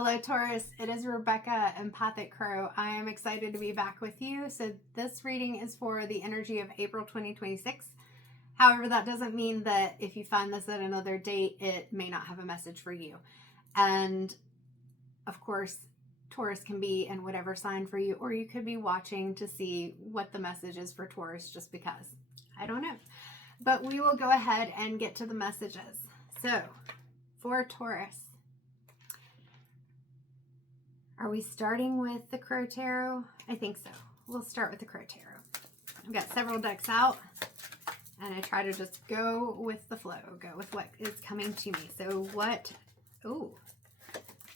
Hello, Taurus. It is Rebecca, Empathic Crow. I am excited to be back with you. So this reading is for the energy of April 2026. However, that doesn't mean that if you find this at another date, it may not have a message for you. And of course, Taurus can be in whatever sign for you, or you could be watching to see what the message is for Taurus just because. I don't know. But we will go ahead and get to the messages. So, for Taurus, are we starting with the Crow Tarot? I think so. We'll start with the Crow Tarot. I've got several decks out, and I try to just go with the flow, go with what is coming to me. So what,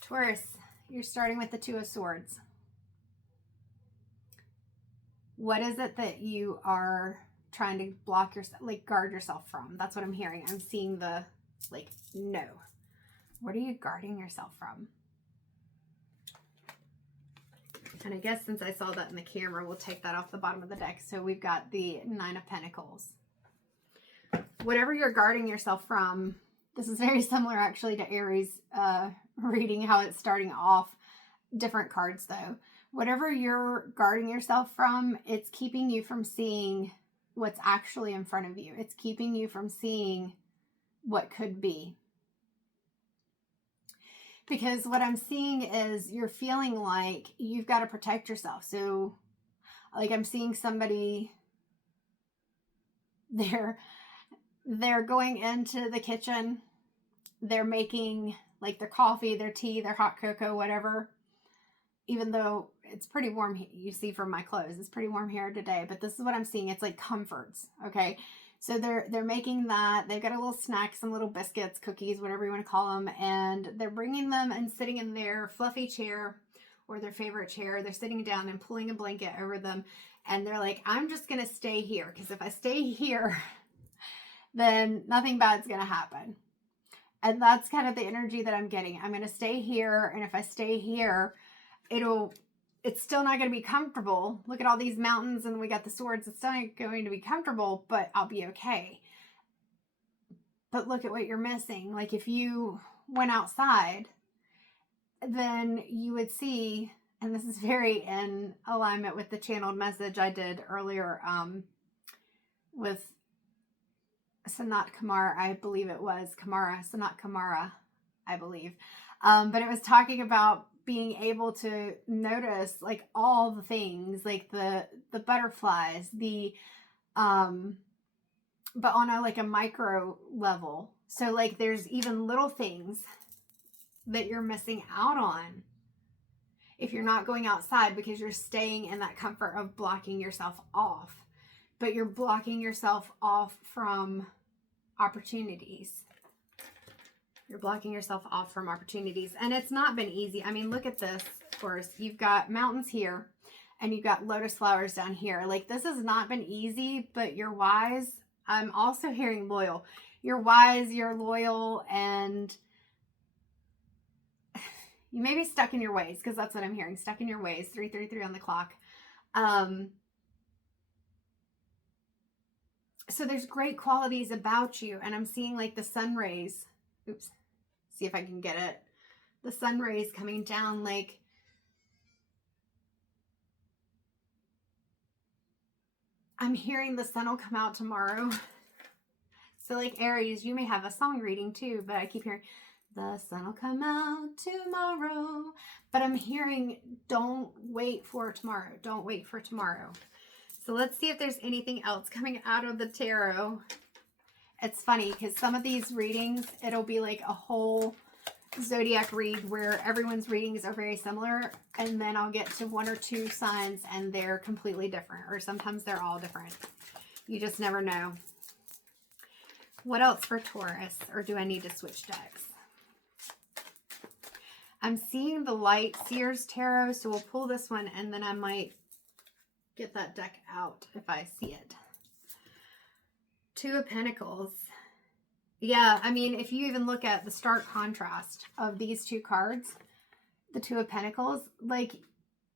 Taurus, you're starting with the Two of Swords. What is it that you are trying to block yourself, like guard yourself from? That's what I'm hearing. I'm seeing the, no. What are you guarding yourself from? And I guess since I saw that in the camera, we'll take that off the bottom of the deck. So we've got the Nine of Pentacles. Whatever you're guarding yourself from, this is very similar actually to Aries reading, how it's starting off. Different cards though. Whatever you're guarding yourself from, it's keeping you from seeing what's actually in front of you. It's keeping you from seeing what could be. Because what I'm seeing is you're feeling like you've got to protect yourself. So, like, I'm seeing somebody, they're going into the kitchen. They're making, like, their coffee, their tea, their hot cocoa, whatever. Even though it's pretty warm, you see from my clothes, it's pretty warm here today. But this is what I'm seeing. It's like comforts, okay? So they're making that. They've got a little snack, some little biscuits, cookies, whatever you want to call them. And they're bringing them and sitting in their fluffy chair or their favorite chair. They're sitting down and pulling a blanket over them. And they're like, I'm just going to stay here. Because if I stay here, then nothing bad's going to happen. And that's kind of the energy that I'm getting. I'm going to stay here. And if I stay here, it's still not going to be comfortable. Look at all these mountains and we got the swords. It's not going to be comfortable, but I'll be okay. But look at what you're missing. Like if you went outside, then you would see, and this is very in alignment with the channeled message I did earlier with Sanat Kumar, I believe it was. Sanat Kumara, I believe. But it was talking about being able to notice like all the things, like the butterflies, but on a micro level. So like there's even little things that you're missing out on if you're not going outside, because you're staying in that comfort of blocking yourself off. But you're blocking yourself off from opportunities. You're blocking yourself off from opportunities. And it's not been easy. I mean, look at this, of course. You've got mountains here and you've got lotus flowers down here. Like, this has not been easy, but you're wise. I'm also hearing loyal. You're wise, you're loyal, and you may be stuck in your ways, because that's what I'm hearing. Stuck in your ways. 3:33 on the clock. So there's great qualities about you. And I'm seeing like the sun rays. Oops. See if I can get it. The sun rays coming down, like I'm hearing the sun will come out tomorrow. So like Aries, you may have a song reading too, but I keep hearing the sun will come out tomorrow. But I'm hearing don't wait for tomorrow. Don't wait for tomorrow. So let's see if there's anything else coming out of the tarot. It's funny because some of these readings, it'll be like a whole zodiac read where everyone's readings are very similar. And then I'll get to one or two signs and they're completely different. Or sometimes they're all different. You just never know. What else for Taurus? Or do I need to switch decks? I'm seeing the Light Seers Tarot. So we'll pull this one and then I might get that deck out if I see it. Two of Pentacles. Yeah, I mean, if you even look at the stark contrast of these two cards, the Two of Pentacles, like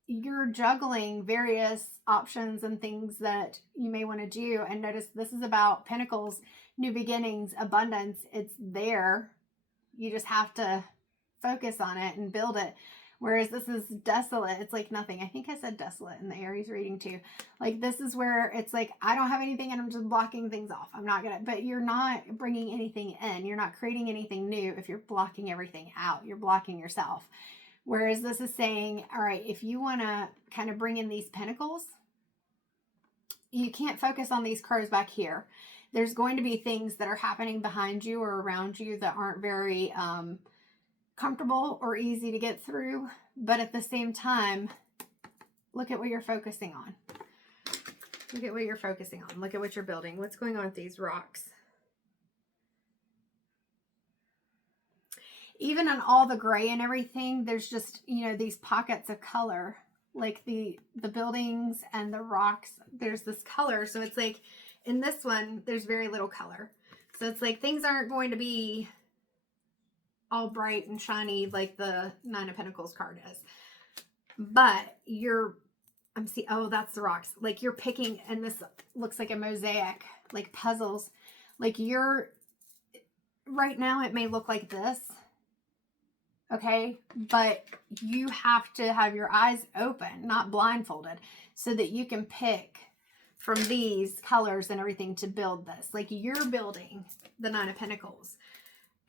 you're juggling various options and things that you may want to do. And notice this is about Pentacles, new beginnings, abundance. It's there. You just have to focus on it and build it. Whereas this is desolate. It's like nothing. I think I said desolate in the Aries reading too. Like this is where it's like, I don't have anything and I'm just blocking things off. I'm not going to, but you're not bringing anything in. You're not creating anything new if you're blocking everything out. You're blocking yourself. Whereas this is saying, all right, if you want to kind of bring in these pentacles, you can't focus on these cards back here. There's going to be things that are happening behind you or around you that aren't very comfortable or easy to get through. But at the same time, look at what you're focusing on. Look at what you're focusing on. Look at what you're building. What's going on with these rocks? Even on all the gray and everything, there's just, you know, these pockets of color. Like the buildings and the rocks, there's this color. So it's like in this one, there's very little color. So it's like things aren't going to be all bright and shiny like the Nine of Pentacles card is. But oh, that's the rocks. Like you're picking, and this looks like a mosaic, like puzzles. Like right now it may look like this. Okay, but you have to have your eyes open, not blindfolded, so that you can pick from these colors and everything to build this. Like you're building the Nine of Pentacles,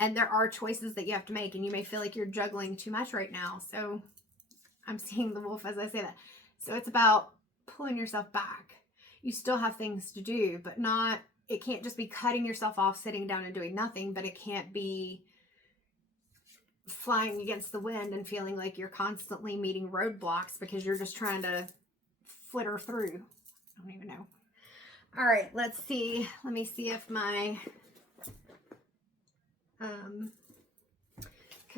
and there are choices that you have to make, and you may feel like you're juggling too much right now. So I'm seeing the wolf as I say that. So it's about pulling yourself back. You still have things to do, but it can't just be cutting yourself off, sitting down and doing nothing, but it can't be flying against the wind and feeling like you're constantly meeting roadblocks because you're just trying to flitter through. I don't even know. All right, let's see. Let me see if my, because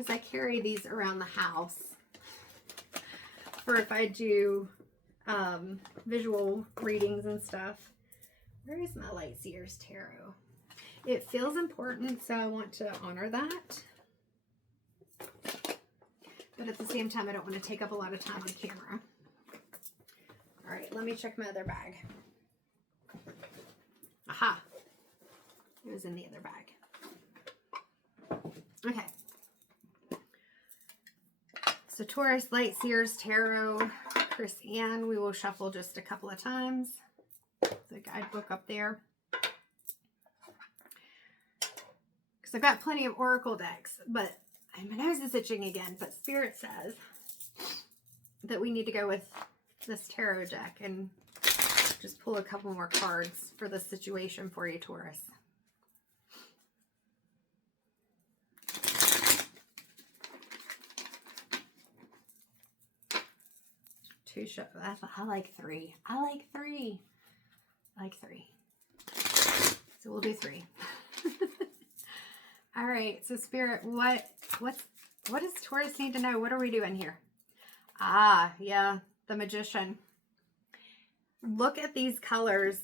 I carry these around the house for if I do visual readings and stuff. Where is my Light Seers Tarot? It feels important, so I want to honor that. But at the same time, I don't want to take up a lot of time on camera. All right, let me check my other bag. Aha. It was in the other bag. Okay. So Taurus, Light Seers, Tarot, Chris Ann. We will shuffle just a couple of times. The guidebook up there. Because I've got plenty of oracle decks, but my nose is itching again, but Spirit says that we need to go with this tarot deck and just pull a couple more cards for the situation for you, Taurus. Two I like three. I like three. I like three. So we'll do three. All right. So Spirit, what does Taurus need to know? What are we doing here? Ah, yeah, the Magician. Look at these colors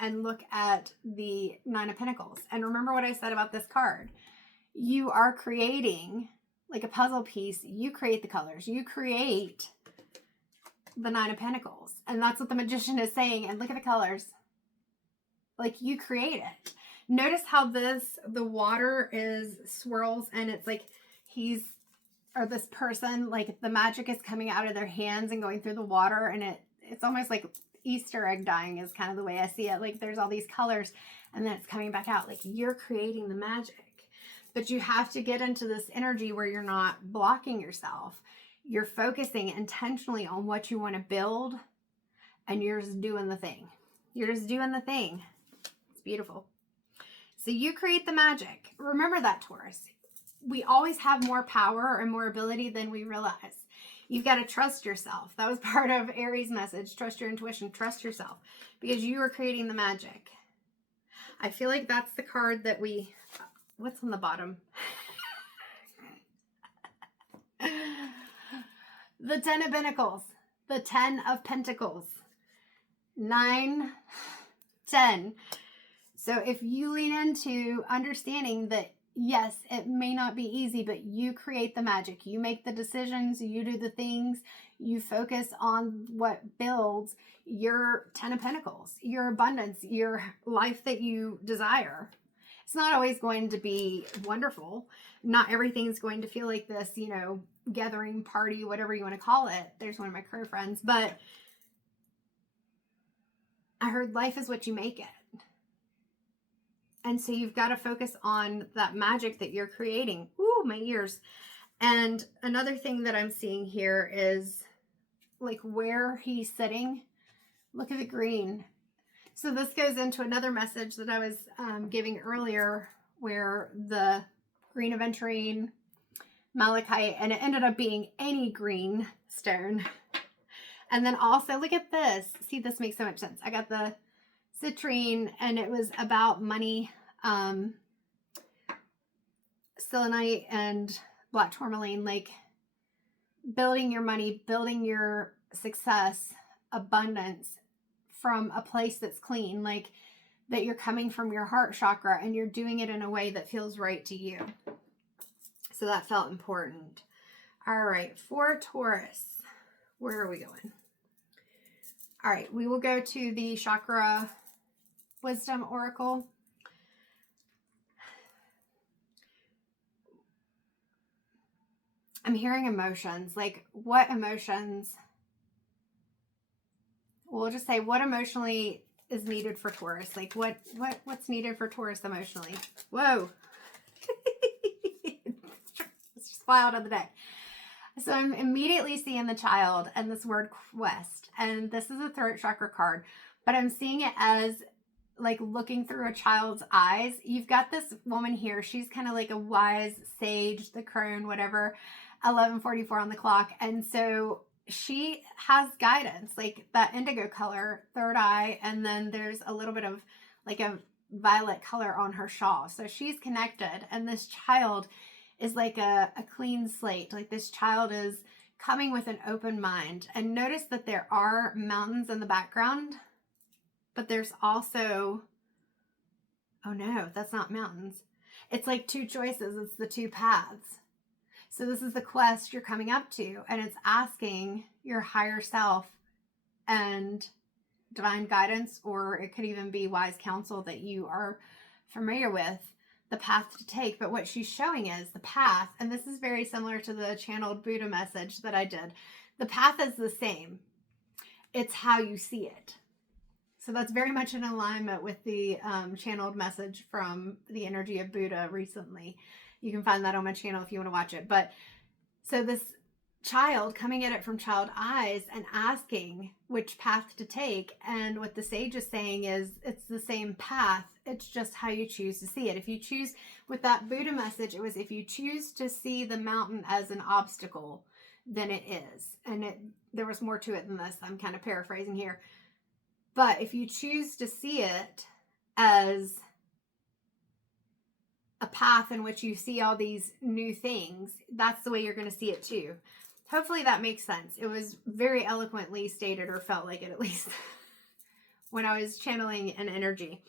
and look at the Nine of Pentacles. And remember what I said about this card. You are creating like a puzzle piece. You create the colors. You create the Nine of Pentacles. And that's what the Magician is saying. And look at the colors. Like you create it. Notice how the water swirls and it's like this person, like the magic is coming out of their hands and going through the water, and it's almost like Easter egg dyeing is kind of the way I see it. Like there's all these colors and then it's coming back out. Like you're creating the magic, but you have to get into this energy where you're not blocking yourself. You're focusing intentionally on what you want to build, and you're just doing the thing. You're just doing the thing. It's beautiful. So you create the magic. Remember that, Taurus. We always have more power and more ability than we realize. You've got to trust yourself. That was part of Aries' message. Trust your intuition. Trust yourself. Because you are creating the magic. I feel like that's the card that what's on the bottom? The Ten of Pentacles. The 10 of Pentacles. 9, 10. So if you lean into understanding that, yes, it may not be easy, but you create the magic. You make the decisions. You do the things. You focus on what builds your 10 of Pentacles, your abundance, your life that you desire. It's not always going to be wonderful, not everything's going to feel like this, you know, gathering party, whatever you want to call it. There's one of my career friends, but I heard life is what you make it. And so you've got to focus on that magic that you're creating. Ooh, my ears. And another thing that I'm seeing here is like where he's sitting. Look at the green. So this goes into another message that I was giving earlier, where the green aventurine, malachite, and it ended up being any green stone. And then also look at this. See, this makes so much sense. I got the citrine, and it was about money, selenite and black tourmaline, like building your money, building your success, abundance from a place that's clean, like that you're coming from your heart chakra and you're doing it in a way that feels right to you. So that felt important. All right, for Taurus, where are we going? All right, we will go to the Chakra Wisdom Oracle. I'm hearing emotions. Like, what emotions? We'll just say what emotionally is needed for Taurus. Like, what's needed for Taurus emotionally? Whoa. Let's just fly out of the deck. So I'm immediately seeing the Child and this word quest. And this is a throat chakra card. But I'm seeing it as like looking through a child's eyes. You've got this woman here. She's kind of like a wise sage, the crone, whatever, 11:44 on the clock. And so she has guidance, like that indigo color, third eye. And then there's a little bit of like a violet color on her shawl. So she's connected. And this child is like a clean slate. Like this child is coming with an open mind. And notice that there are mountains in the background, but there's also, oh no, that's not mountains. It's like two choices. It's the two paths. So this is the quest you're coming up to, and it's asking your higher self and divine guidance, or it could even be wise counsel that you are familiar with, the path to take. But what she's showing is the path, and this is very similar to the channeled Buddha message that I did. The path is the same. It's how you see it. So that's very much in alignment with the channeled message from the energy of Buddha recently. You can find that on my channel if you want to watch it. But so this child coming at it from child eyes and asking which path to take. And what the sage is saying is it's the same path. It's just how you choose to see it. If you choose, with that Buddha message, it was if you choose to see the mountain as an obstacle, then it is. And there was more to it than this. I'm kind of paraphrasing here. But if you choose to see it as a path in which you see all these new things, that's the way you're going to see it too. Hopefully that makes sense. It was very eloquently stated, or felt like it at least, when I was channeling an energy.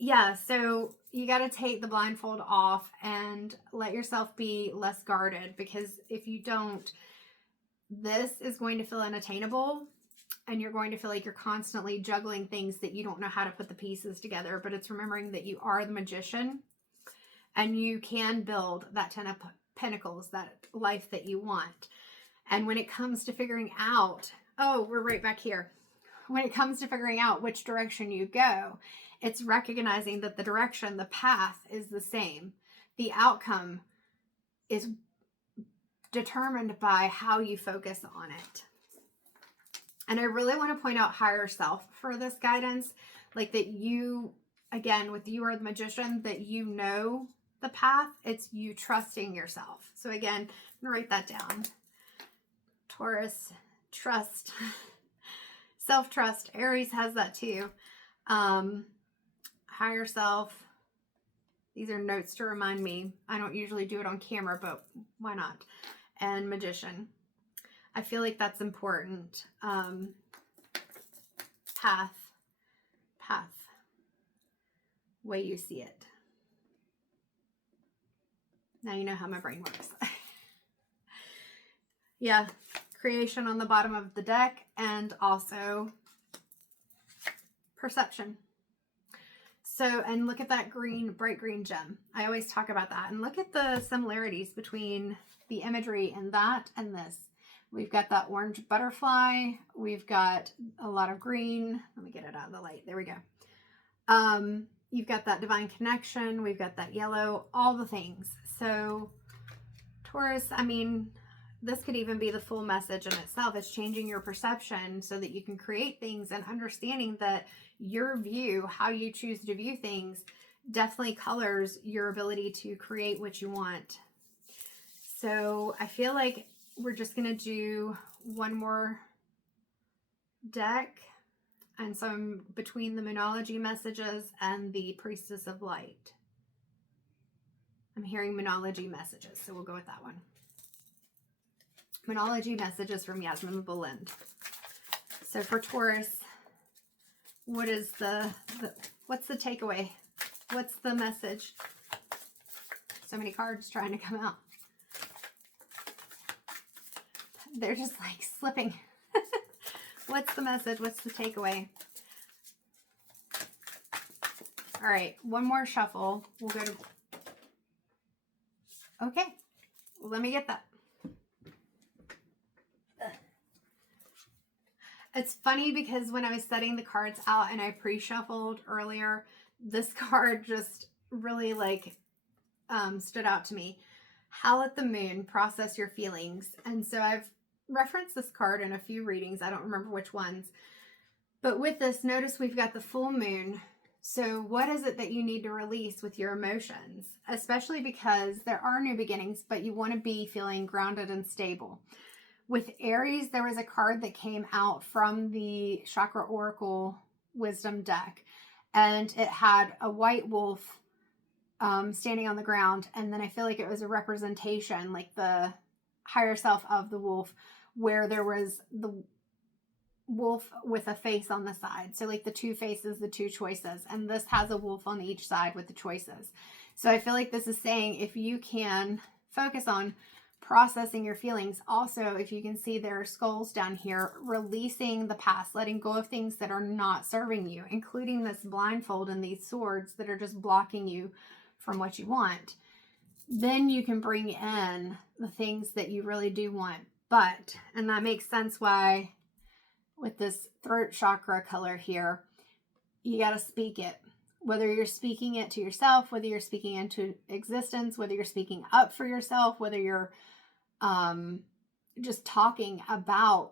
Yeah, so you got to take the blindfold off and let yourself be less guarded, because if you don't, this is going to feel unattainable. And you're going to feel like you're constantly juggling things that you don't know how to put the pieces together. But it's remembering that you are the magician and you can build that 10 of Pentacles, that life that you want. And when it comes to figuring out, oh, we're right back here. When it comes to figuring out which direction you go, it's recognizing that the direction, the path is the same. The outcome is determined by how you focus on it. And I really want to point out higher self for this guidance, like that you, again, with you are the magician, that you know the path. It's you trusting yourself. So again, I'm going to write that down. Taurus, trust, self-trust. Aries has that too. Higher self. These are notes to remind me. I don't usually do it on camera, but why not? And magician. I feel like that's important. Path, way you see it. Now you know how my brain works. Yeah, creation on the bottom of the deck, and also perception. So, and look at that green, bright green gem. I always talk about that. And look at the similarities between the imagery in that and this. We've got that orange butterfly. We've got a lot of green. Let me get it out of the light. There we go. You've got that divine connection. We've got that yellow, all the things. So Taurus, I mean, this could even be the full message in itself. It's changing your perception so that you can create things, and understanding that your view, how you choose to view things, definitely colors your ability to create what you want. So I feel like we're just going to do one more deck, and so I'm between the Moonology messages and the Priestess of Light. I'm hearing Moonology messages, so we'll go with that one. Moonology messages from Yasmin Boland. So for Taurus, what is what's the takeaway? What's the message? So many cards trying to come out. They're just like slipping. What's the message? What's the takeaway? All right, one more shuffle. We'll go to... Okay, let me get that. It's funny because when I was setting the cards out and I pre-shuffled earlier, this card just really like stood out to me. Howl at the moon, process your feelings. And so I've referenced this card in a few readings. I don't remember which ones. But with this, notice we've got the full moon. So what is it that you need to release with your emotions? Especially because there are new beginnings, but you want to be feeling grounded and stable. With Aries, there was a card that came out from the Chakra Oracle Wisdom deck, and it had a white wolf standing on the ground, and then I feel like it was a representation, like the higher self of the wolf, where there was the wolf with a face on the side. So like the two faces, the two choices, and this has a wolf on each side with the choices. So I feel like this is saying if you can focus on processing your feelings. Also, if you can see there are skulls down here, releasing the past, letting go of things that are not serving you, including this blindfold and these swords that are just blocking you from what you want. Then you can bring in the things that you really do want. But, and that makes sense why with this throat chakra color here, you got to speak it. Whether you're speaking it to yourself, whether you're speaking into existence, whether you're speaking up for yourself, whether you're just talking about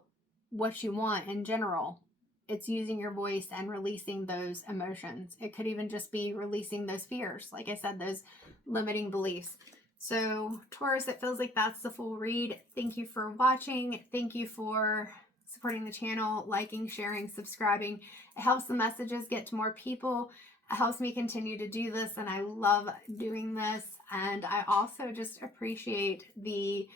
what you want in general. It's using your voice and releasing those emotions. It could even just be releasing those fears. Like I said, those limiting beliefs. So Taurus, it feels like that's the full read. Thank you for watching. Thank you for supporting the channel, liking, sharing, subscribing. It helps the messages get to more people. It helps me continue to do this, and I love doing this. And I also just appreciate the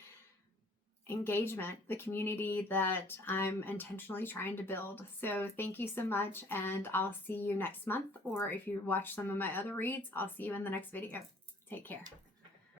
engagement, the community that I'm intentionally trying to build. So thank you so much, and I'll see you next month. Or if you watch some of my other reads, I'll see you in the next video. Take care.